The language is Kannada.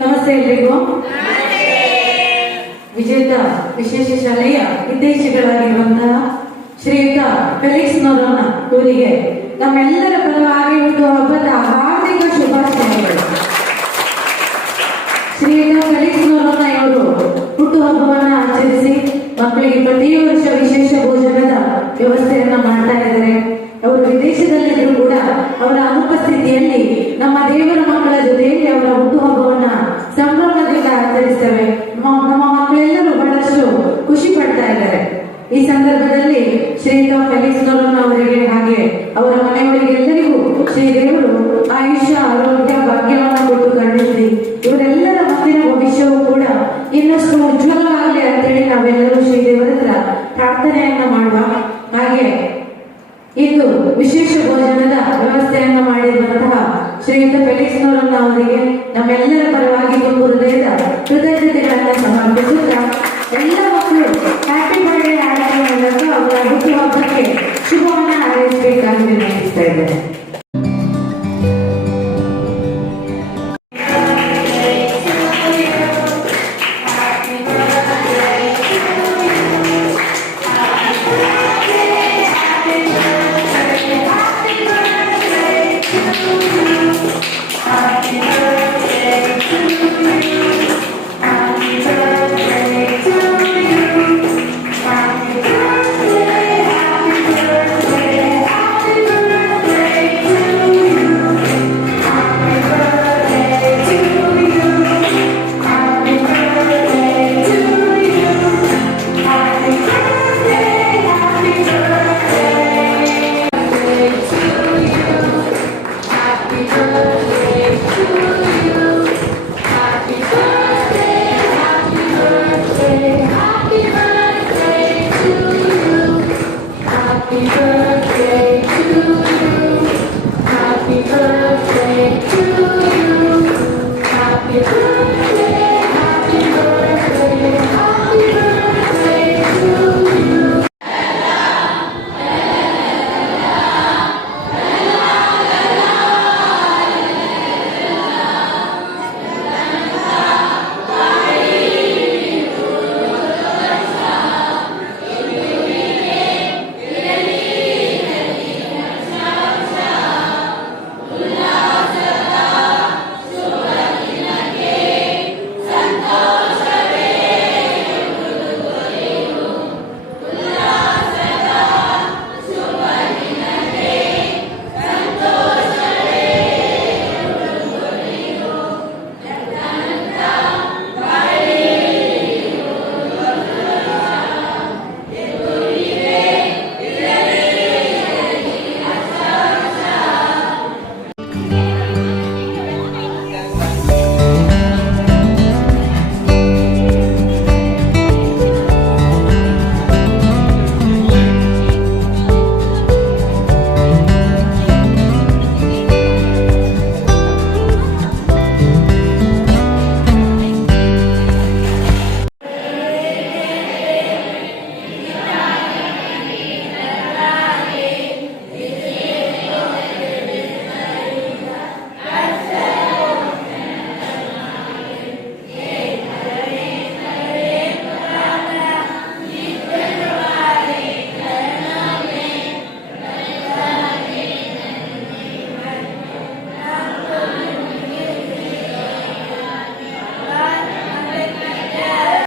ನಮಸ್ತೆ ಎಲ್ರಿಗೂ. ವಿಜೇತ ವಿಶೇಷ ಶಾಲೆಯ ನಿರ್ದೇಶಕರಾಗಿರುವಂತಹ ಶ್ರೀಯುತ ಫೆಲಿಕ್ಸ್ ನವರನ್ನ ಇವರಿಗೆ ನಮ್ಮೆಲ್ಲರ ಪರವಾಗಿ ಹುಟ್ಟುಹಬ್ಬದ ಹಾರ್ದಿಕ ಶುಭಾಶಯಗಳು. ಶ್ರೀಯುತ ಫೆಲಿಕ್ಸ್ ನವರನ್ನ ಇವರು ಹುಟ್ಟುಹಬ್ಬವನ್ನ ಆಚರಿಸಿ ಮಕ್ಕಳಿಗೆ ಪ್ರತಿ ವರ್ಷ ವಿಶೇಷ ಭೋಜನದ ವ್ಯವಸ್ಥೆಯನ್ನ ಮಾಡ್ತಾ ಇದ್ದಾರೆ. ಅವರು ವಿದೇಶದಲ್ಲಿದ್ದರೂ ಕೂಡ ಅವರ ಅನುಪಸ್ಥಿತಿಯಲ್ಲಿ ನಮ್ಮ ದೇವರ ಮಕ್ಕಳ ಜೊತೆಯಲ್ಲಿ ಅವರ ಹುಟ್ಟುಹಬ್ಬವನ್ನ ಸಂಭ್ರಮದಿಂದ ಆಚರಿಸ್ತೇವೆ. ನಮ್ಮ ಮಕ್ಕಳೆಲ್ಲರೂ ಬಹಳಷ್ಟು ಖುಷಿ ಪಡ್ತಾ ಇದ್ದಾರೆ. ಈ ಸಂದರ್ಭದಲ್ಲಿ ಶ್ರೀಯುತ ಫೆಲಿಕ್ಸ್ ನವರನ್ನ ಅವರಿಗೆ ಹಾಗೆ ಅವರ ಮನೆಯವರಿಗೆಲ್ಲರಿಗೂ ಶ್ರೀ ದೇವರು ಆಯುಷ್ಯ ಆರೋಗ್ಯ ಭಾಗ್ಯವನ್ನು ಕೊಟ್ಟು ಕರುಣಿಸಿ ಇವರೆಲ್ಲರ ಮುಂದಿನ ಭವಿಷ್ಯವು ಕೂಡ ಇನ್ನಷ್ಟು ಉಜ್ವಲವಾಗಲಿ ಅಂತೇಳಿ ನಾವೆಲ್ಲರೂ ಶ್ರೀ ದೇವರ ಹತ್ರ ಪ್ರಾರ್ಥನೆಯನ್ನ ಮಾಡುವ. ಹಾಗೆ ಇಂದು ವಿಶೇಷ ಭೋಜನದ ವ್ಯವಸ್ಥೆಯನ್ನ ಮಾಡಿರುವಂತಹ ಶ್ರೀಯುತ ಫೆಲಿಕ್ಸ್ ನವರನ್ನ ಅವರಿಗೆ ನಮ್ಮೆಲ್ಲರ